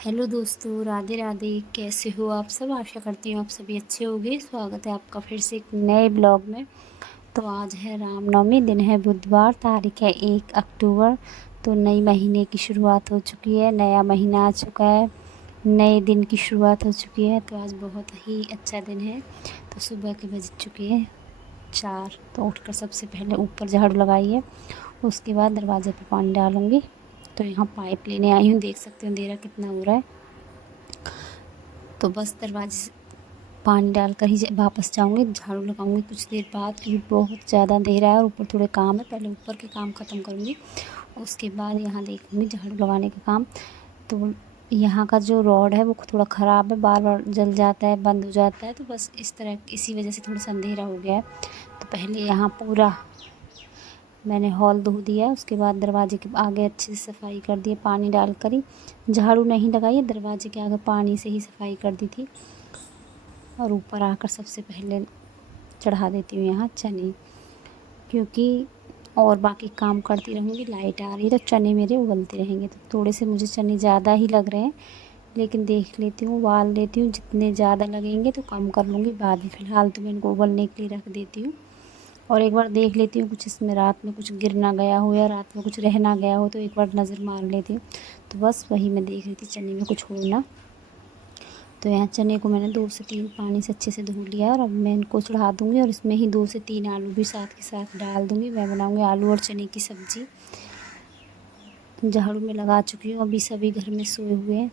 Hello दोस्तों, राधे राधे। कैसे हो आप सब? आशा करती हूँ आप सभी अच्छे होंगे। स्वागत है आपका फिर से एक नए ब्लॉग में। तो आज है रामनवमी, दिन है बुधवार, तारीख है 1 अक्टूबर। तो नई महीने की शुरुआत हो चुकी है, नया महीना आ चुका है, नए दिन की शुरुआत हो चुकी है। तो आज बहुत ही अच्छा दिन है। तो सुबह के बज चुके हैं 4। तो उठकर सबसे पहले ऊपर झाड़ू लगाइए, उसके बाद दरवाज़े पर पानी डालूँगी। तो यहाँ पाइप लेने आई हूँ, देख सकते हो अंधेरा कितना हो रहा है। तो बस दरवाजे से पानी डालकर ही वापस जाऊँगी, झाड़ू लगाऊँगी कुछ देर बाद, क्योंकि बहुत ज़्यादा अंधेरा है और ऊपर थोड़े काम है। पहले ऊपर के काम ख़त्म करूँगी, उसके बाद यहाँ देखूँगी झाड़ू लगाने का काम। तो यहाँ का जो रॉड है वो थोड़ा ख़राब है, बार बार जल जाता है, बंद हो जाता है। तो बस इस तरह इसी वजह से थोड़ा सा अंधेरा हो गया है। तो पहले यहाँ पूरा मैंने हॉल धो दिया, उसके बाद दरवाजे के आगे अच्छे से सफाई कर दी, पानी डालकर ही। झाड़ू नहीं लगाई है, दरवाजे के आगे पानी से ही सफाई कर दी थी। और ऊपर आकर सबसे पहले चढ़ा देती हूँ यहाँ चने, क्योंकि और बाकी काम करती रहूँगी। लाइट आ रही है तो चने मेरे उबलते रहेंगे। तो थोड़े से मुझे चने ज़्यादा ही लग रहे हैं, लेकिन देख लेती हूँ, उबाल लेती हूँ। जितने ज़्यादा लगेंगे तो कम कर लूँगी बाद में। फ़िलहाल तो मैं इनको उबलने के लिए रख देती हूँ। और एक बार देख लेती हूँ कुछ इसमें रात में कुछ गिर ना गया हो या रात में कुछ रह ना गया हो, तो एक बार नज़र मार लेती हूँ। तो बस वही मैं देख रही थी, चने में कुछ हो ना। तो यहाँ चने को मैंने 2 से 3 पानी से अच्छे से धो लिया है और अब मैं इनको चढ़ा दूँगी। और इसमें ही 2 से 3 आलू भी साथ के साथ डाल दूँगी। मैं बनाऊँगी आलू और चने की सब्ज़ी। झाड़ू में लगा चुकी हूँ, अभी सभी घर में सोए हुए हैं।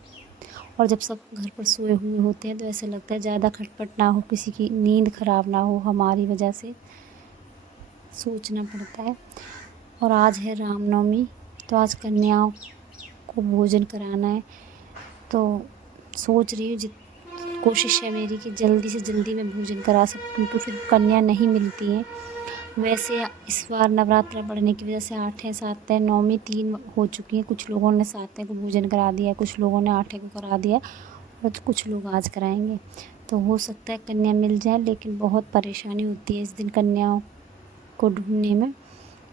और जब सब घर पर सोए हुए होते हैं तो ऐसा लगता है ज़्यादा खटपट ना हो, किसी की नींद ख़राब ना हो हमारी वजह से, सोचना पड़ता है। और आज है रामनवमी, तो आज कन्याओं को भोजन कराना है। तो सोच रही हूँ, कोशिश है मेरी कि जल्दी से जल्दी मैं भोजन करा सकूँ, क्योंकि फिर कन्या नहीं मिलती हैं। वैसे इस बार नवरात्र बढ़ने की वजह से 8 है, 7 है, नौमी 3 हो चुकी हैं। कुछ लोगों ने 7 को भोजन करा दिया है, कुछ लोगों ने 8 को करा दिया और कुछ लोग आज कराएंगे। तो हो सकता है कन्या मिल जाए, लेकिन बहुत परेशानी होती है इस दिन कन्याओं को ढूंढने में,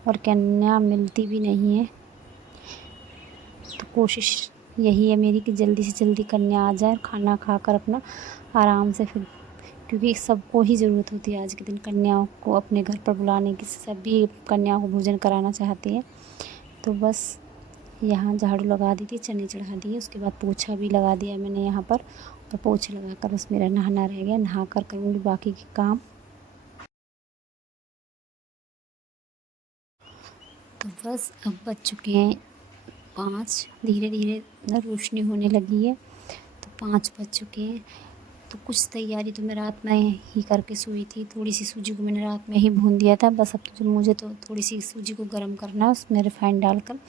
और कन्या मिलती भी नहीं है। तो कोशिश यही है मेरी कि जल्दी से जल्दी कन्या आ जाए और खाना खाकर अपना आराम से फिर, क्योंकि सबको ही ज़रूरत होती है आज के दिन कन्याओं को अपने घर पर बुलाने की। सभी कन्याओं को भोजन कराना चाहती हैं। तो बस यहाँ झाड़ू लगा दी थी, चने चढ़ा दिए, उसके बाद पोछा भी लगा दिया मैंने यहाँ पर। और पोछे लगाकर बस मेरा नहाना रह गया, नहा कर करूँगी बाकी के काम। तो बस अब बज चुके हैं 5, धीरे धीरे ना रोशनी होने लगी है। तो 5 बज चुके हैं। तो कुछ तैयारी तो मैं रात में ही करके सोई थी। थोड़ी सी सूजी को मैंने रात में ही भून दिया था। बस अब तो मुझे तो थोड़ी सी सूजी को गर्म करना है, उसमें रिफाइंड डालकर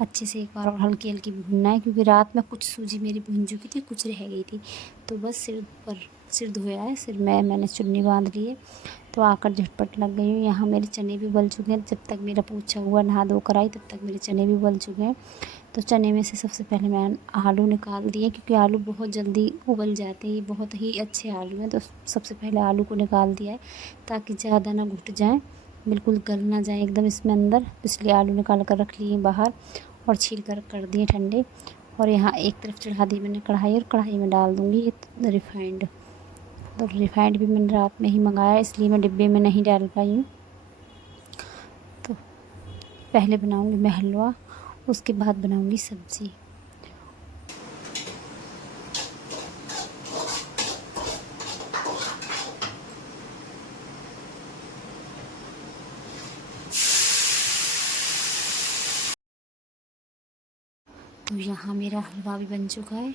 अच्छे से एक बार और हल्की हल्की भूनना है, क्योंकि रात में कुछ सूजी मेरी भून चुकी थी, कुछ रह गई थी। तो बस सिर धोया है, मैंने चुन्नी बांध ली है। तो आकर झटपट लग गई हूँ। यहाँ मेरे चने भी उबल चुके हैं। जब तक मेरा पोछा हुआ, नहा धो कर आई, तब तक मेरे चने भी उबल चुके हैं। तो चने में से सबसे पहले मैं आलू निकाल दिए, क्योंकि आलू बहुत जल्दी उबल जाते हैं, ये बहुत ही अच्छे आलू हैं। तो सबसे पहले आलू को निकाल दिया है, ताकि ज़्यादा ना घुट जाए, बिल्कुल गल ना जाए एकदम इसमें अंदर। इसलिए आलू निकाल कर रख लिए बाहर और छील कर दिए ठंडे। और यहाँ एक तरफ चढ़ा दी मैंने कढ़ाई, और कढ़ाई में डाल दूँगी ये रिफ़ाइंड। तो रिफ़ाइंड भी मैंने रात में ही मंगाया, इसलिए मैं डिब्बे में नहीं डाल पाई हूँ। तो पहले बनाऊँगी मैं हलवा, उसके बाद बनाऊँगी सब्ज़ी। तो यहाँ मेरा हलवा भी बन चुका है,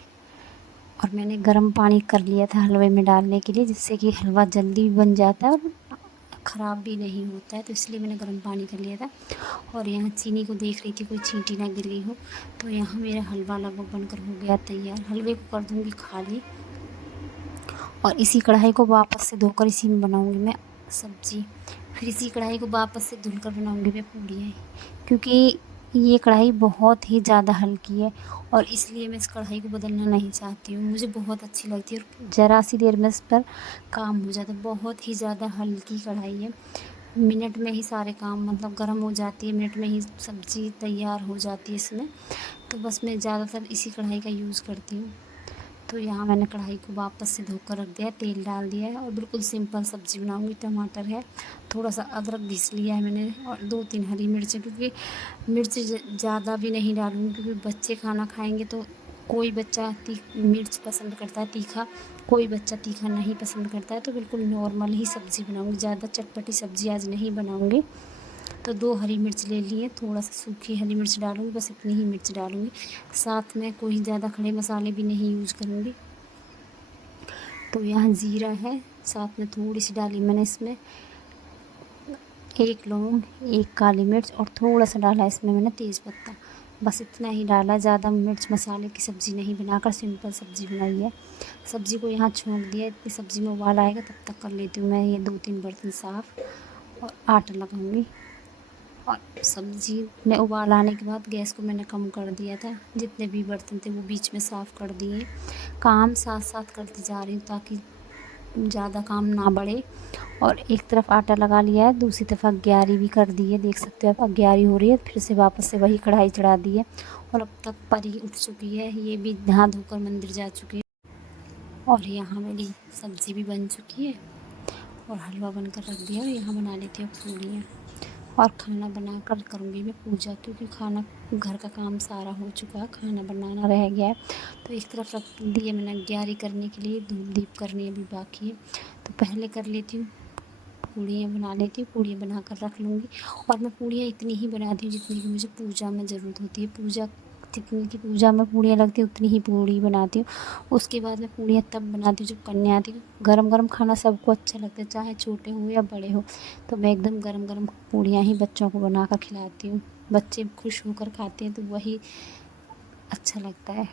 और मैंने गर्म पानी कर लिया था हलवे में डालने के लिए, जिससे कि हलवा जल्दी बन जाता है और ख़राब भी नहीं होता है। तो इसलिए मैंने गर्म पानी कर लिया था। और यहाँ चीनी को देख रही थी कोई चींटी ना गिर गई हो। तो यहाँ मेरा हलवा लगभग बनकर हो गया तैयार। हलवे को कर दूँगी खाली, और इसी कढ़ाई को वापस से धोकर इसी में बनाऊँगी मैं सब्ज़ी। फिर इसी कढ़ाई को वापस से धुलकर बनाऊँगी मैं पूड़ियाँ, क्योंकि ये कढ़ाई बहुत ही ज़्यादा हल्की है, और इसलिए मैं इस कढ़ाई को बदलना नहीं चाहती हूँ। मुझे बहुत अच्छी लगती है और ज़रा सी देर में इस पर काम हो जाता है। बहुत ही ज़्यादा हल्की कढ़ाई है, मिनट में ही सारे काम मतलब गर्म हो जाती है, मिनट में ही सब्ज़ी तैयार हो जाती है इसमें। तो बस मैं ज़्यादातर इसी कढ़ाई का यूज़ करती हूँ। तो यहाँ मैंने कढ़ाई को वापस से धोकर रख दिया है, तेल डाल दिया है और बिल्कुल सिंपल सब्ज़ी बनाऊँगी। टमाटर है, थोड़ा-सा अदरक घिस लिया है मैंने और 2-3 हरी मिर्चें, क्योंकि मिर्च ज़्यादा भी नहीं डालूँगी क्योंकि बच्चे खाना खाएँगे तो कोई बच्चा मिर्च पसंद करता है तीखा, कोई बच्चा तीखा नहीं पसंद करता है। तो बिल्कुल नॉर्मल ही सब्ज़ी बनाऊँगी, ज़्यादा चटपटी सब्ज़ी आज नहीं बनाऊँगी। तो 2 हरी मिर्च ले लिए, थोड़ा-सा सूखी हरी मिर्च डालूँगी, बस इतनी ही मिर्च डालूँगी। साथ में कोई ज़्यादा खड़े मसाले भी नहीं यूज़ करूँगी। तो यहाँ ज़ीरा है, साथ में थोड़ी-सी डाली मैंने इसमें 1 लौंग, 1 काली मिर्च और थोड़ा-सा डाला इसमें मैंने तेज़पत्ता। बस इतना ही डाला, ज़्यादा मिर्च मसाले की सब्ज़ी नहीं बनाकर सिंपल सब्ज़ी बनाई है। सब्ज़ी को यहाँ छोंक दिया, इतनी सब्ज़ी में उबाल आएगा तब तक कर लेती हूँ मैं ये 2-3 बर्तन साफ़ और आटा लगाऊँगी। और सब्ज़ी में उबाल आने के बाद गैस को मैंने कम कर दिया था, जितने भी बर्तन थे वो बीच में साफ़ कर दिए। काम साथ-साथ करती जा रही हूँ ताकि ज़्यादा काम ना बढ़े। और एक तरफ आटा लगा लिया है, दूसरी तरफ अग्यारी भी कर दी है, देख सकते हो आप अग्यारी हो रही है। फिर से वापस से वही कढ़ाई चढ़ा दी है और अब तक परी उठ चुकी है, ये भी नहा धोकर मंदिर जा चुकी है। और यहाँ मेरी सब्ज़ी भी बन चुकी है और हलवा बनकर रख दिया और यहाँ बना लेती हूँ पूड़ियाँ। और खाना बनाकर करूँगी मैं पूजा, क्योंकि खाना घर का काम सारा हो चुका है, खाना बनाना रह गया है। तो एक तरफ रख दिए मैंने अग्यारी करने के लिए, धूप दीप करनी अभी बाकी है। तो पहले कर लेती हूँ पूड़ियाँ, बना लेती हूँ, पूड़ियाँ बनाकर रख लूँगी। और मैं पूड़ियाँ इतनी ही बनाती हूँ जितनी कि मुझे पूजा में ज़रूरत होती है। पूजा जितनी की पूजा में पूड़ियाँ लगती हैं उतनी ही पूड़ी बनाती हूँ। उसके बाद मैं पूड़ियाँ तब बनाती हूँ जब कन्या आती है। गरम-गरम खाना सबको अच्छा लगता है, चाहे छोटे हों या बड़े हों। तो मैं एकदम गरम-गरम पूड़ियाँ ही बच्चों को बनाकर खिलाती हूँ। बच्चे खुश होकर खाते हैं तो वही अच्छा लगता है।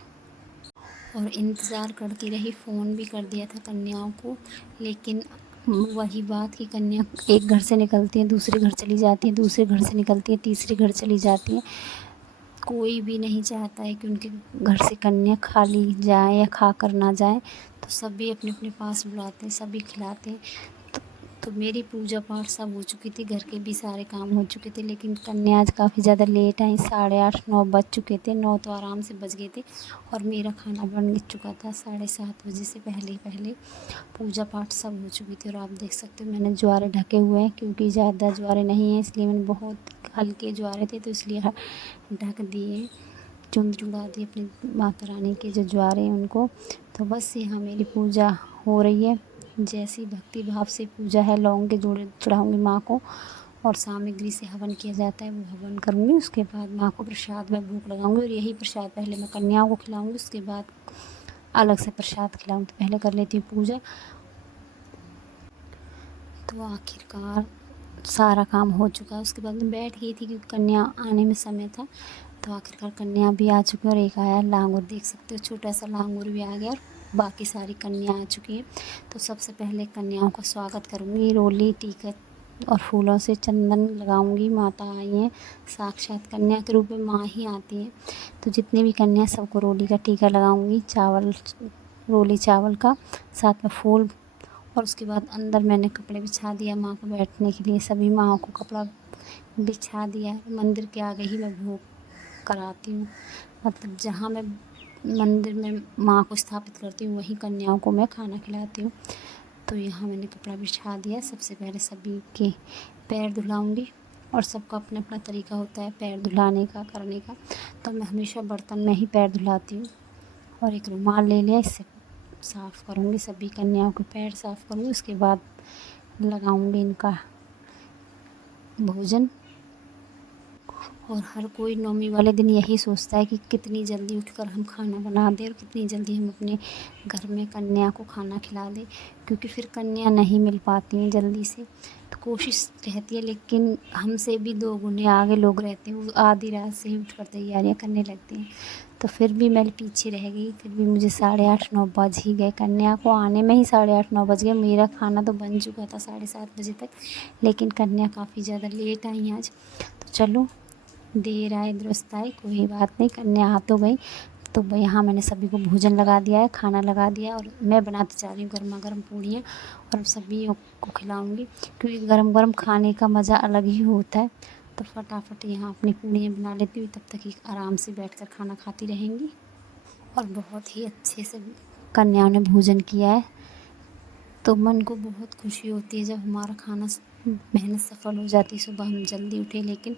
और इंतज़ार करती रही, फ़ोन भी कर दिया था कन्याओं को, लेकिन वही बात कि कन्या एक घर से निकलती हैं, दूसरे घर चली जाती हैं, दूसरे घर से निकलती हैं, तीसरे घर चली जाती हैं। कोई भी नहीं चाहता है कि उनके घर से कन्या खाली जाए या खाकर ना जाए। तो सभी अपने-अपने पास बुलाते हैं, सभी खिलाते हैं। तो मेरी पूजा पाठ सब हो चुकी थी, घर के भी सारे काम हो चुके थे, लेकिन कन्या आज काफ़ी ज़्यादा लेट आई, 8:30-9 बज चुके थे, 9 तो आराम से बज गए थे। और मेरा खाना बन चुका था 7:30 बजे से पहले ही पहले। पूजा पाठ सब हो चुकी थी और आप देख सकते हो मैंने ज्वारे ढके हुए हैं, क्योंकि ज़्यादा ज्वारे नहीं हैं इसलिए मैंने बहुत हल्के ज्वारे थे तो इसलिए ढक दिए, चुंदरी उड़ा दी अपनी माता रानी के जो ज्वारे हैं उनको। तो बस यहाँ मेरी पूजा हो रही है, जैसी भक्ति भाव से पूजा है। लौंग के जोड़े चढ़ाऊँगी माँ को और सामग्री से हवन किया जाता है, वो हवन करूँगी। उसके बाद माँ को प्रसाद में भोग लगाऊँगी और यही प्रसाद पहले मैं कन्याओं को खिलाऊँगी, उसके बाद अलग से प्रसाद खिलाऊँगी। तो पहले कर लेती हूँ पूजा। तो आखिरकार सारा काम हो चुका है। उसके बाद मैं बैठ गई थी क्योंकि कन्या आने में समय था। तो आखिरकार कन्या भी आ चुकी है और एक आया लांगुर, देख सकते हो छोटा सा लांगुर भी आ गया और बाकी सारी कन्या आ चुकी हैं। तो सबसे पहले कन्याओं का स्वागत करूँगी, रोली टीका और फूलों से चंदन लगाऊंगी। माता आई हैं, साक्षात कन्या के रूप में माँ ही आती हैं। तो जितनी भी कन्या सबको रोली का टीका लगाऊंगी, चावल रोली चावल का, साथ में फूल। और उसके बाद अंदर मैंने कपड़े बिछा दिया माँ को बैठने के लिए, सभी माँओं को कपड़ा बिछा दिया है। मंदिर के आगे ही मैं भोग कराती हूँ, मतलब जहाँ मैं मंदिर में माँ को स्थापित करती हूँ वहीं कन्याओं को मैं खाना खिलाती हूँ। तो यहाँ मैंने कपड़ा बिछा दिया। सबसे पहले सभी के पैर धुलाऊँगी और सबका अपना अपना तरीका होता है पैर धुलाने का, करने का। तो मैं हमेशा बर्तन में ही पैर धुलाती हूँ और एक रुमाल ले लिया, इससे साफ़ करूँगी सभी कन्याओं के पैर साफ़ करूँगी। उसके बाद लगाऊँगी इनका भोजन। और हर कोई नवमी वाले दिन यही सोचता है कि कितनी जल्दी उठकर हम खाना बना दें और कितनी जल्दी हम अपने घर में कन्या को खाना खिला दें, क्योंकि फिर कन्या नहीं मिल पाती हैं जल्दी से। तो कोशिश रहती है, लेकिन हमसे भी 2 गुने आगे लोग रहते हैं, वो आधी रात से ही उठकर तैयारियाँ करने लगते हैं। तो फिर भी मैं पीछे रह गई, फिर भी मुझे 8:30-9 बज ही गए, कन्या को आने में ही 8:30-9 बज गए। मेरा खाना तो बन चुका था 7:30 बजे तक, लेकिन कन्या काफ़ी ज़्यादा लेट आई आज। तो चलो, देर आए दुरुस्त आए, कोई बात नहीं, कन्या आ तो गई। तो यहाँ मैंने सभी को भोजन लगा दिया है, खाना लगा दिया और मैं बनाती जा रही हूँ गर्मा-गर्म पूड़ियाँ और सभी को खिलाऊँगी, क्योंकि गरम-गरम खाने का मज़ा अलग ही होता है। तो फटाफट यहाँ अपनी पूड़ियाँ बना लेती हूँ, तब तक ये आराम से बैठकर खाना खाती रहेंगी। और बहुत ही अच्छे से कन्याओं ने भोजन किया है, तो मन को बहुत खुशी होती है जब हमारा खाना मेहनत सफल हो जाती है। सुबह हम जल्दी उठे लेकिन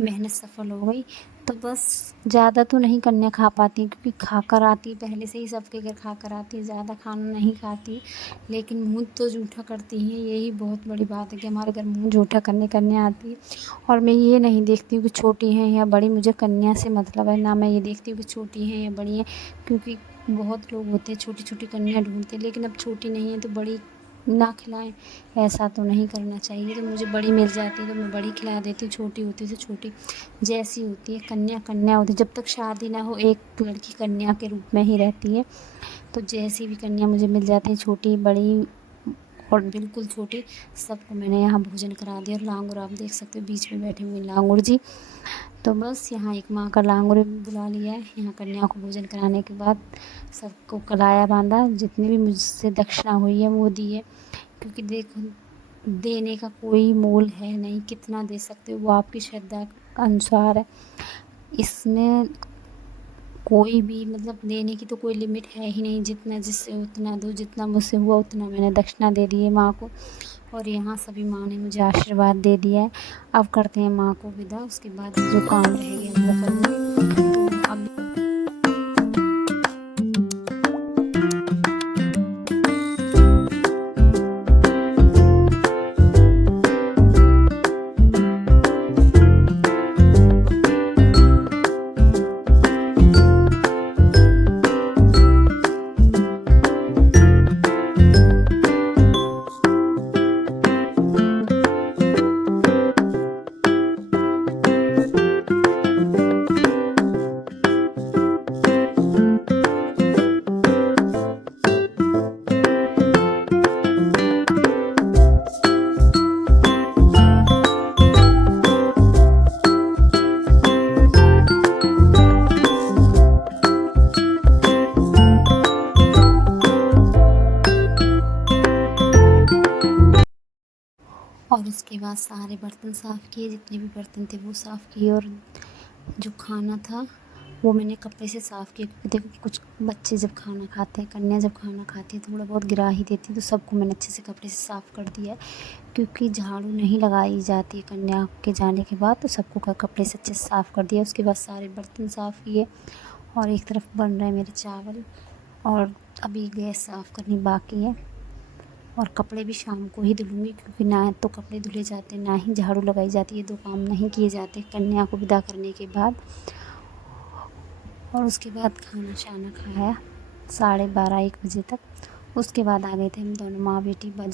मेहनत सफल हो गई, तो बस ज़्यादा तो नहीं कन्या खा पाती क्योंकि खाकर आती पहले से ही सबके घर खाकर आती है, ज़्यादा खाना नहीं खाती, लेकिन मुँह तो जूठा करती हैं। यही बहुत बड़ी बात है कि हमारे घर मुँह जूठा करने कन्या आती है। और मैं ये नहीं देखती हूँ कि छोटी हैं या बड़ी, मुझे कन्या से मतलब है ना। मैं ये देखती हूँ कि छोटी हैं या बड़ी हैं, क्योंकि बहुत लोग होते हैं छोटी छोटी कन्या ढूंढते हैं, लेकिन अब छोटी नहीं है तो बड़ी ना खिलाएं, ऐसा तो नहीं करना चाहिए। तो मुझे बड़ी मिल जाती है तो मैं बड़ी खिला देती हूँ, छोटी होती है तो छोटी। जैसी होती है कन्या कन्या होती है, जब तक शादी ना हो एक लड़की कन्या के रूप में ही रहती है। तो जैसी भी कन्या मुझे मिल जाती है, छोटी बड़ी और बिल्कुल छोटी, सबको मैंने यहाँ भोजन करा दिया। और लांगुर आप देख सकते हो बीच में बैठे हुए लांगुर जी। तो बस यहाँ एक माँ का लांगुर बुला लिया है। यहाँ कन्या को भोजन कराने के बाद सबको कलाया बांधा, जितनी भी मुझसे दक्षिणा हुई है वो दी है, क्योंकि देखो देने का कोई मोल है नहीं, कितना दे सकते हो वो आपकी श्रद्धा के अनुसार है। इसमें कोई भी मतलब देने की तो कोई लिमिट है ही नहीं, जितना जिससे उतना दो, जितना मुझसे हुआ उतना मैंने दक्षिणा दे दी है माँ को। और यहाँ सभी माँ ने मुझे आशीर्वाद दे दिया है। अब करते हैं माँ को विदा, उसके बाद जो काम रह गया वो करूँगी। तो अब और उसके बाद सारे बर्तन साफ़ किए, जितने भी बर्तन थे वो साफ़ किए। और जो खाना था वो मैंने कपड़े से साफ़ किया, क्योंकि देखो कुछ बच्चे जब खाना खाते हैं, कन्या जब खाना खाती है थोड़ा बहुत गिरा ही देती है, तो सबको मैंने अच्छे से कपड़े से साफ़ कर दिया है। क्योंकि झाड़ू नहीं लगाई जाती है कन्या के जाने के बाद, तो सबको कपड़े से अच्छे से साफ़ कर दिया। उसके बाद सारे बर्तन साफ़ किए। और एक तरफ बन रहे मेरे चावल, और अभी गैस साफ़ करनी बाकी है। और कपड़े भी शाम को ही धुलूँगी, क्योंकि ना तो कपड़े धुले जाते ना ही झाड़ू लगाई जाती है, 2 काम नहीं किए जाते कन्या को विदा करने के बाद। और उसके बाद खाना शाना खाया 12:30 1 बजे तक। उसके बाद आ गए थे हम दोनों माँ बेटी बाज़ार।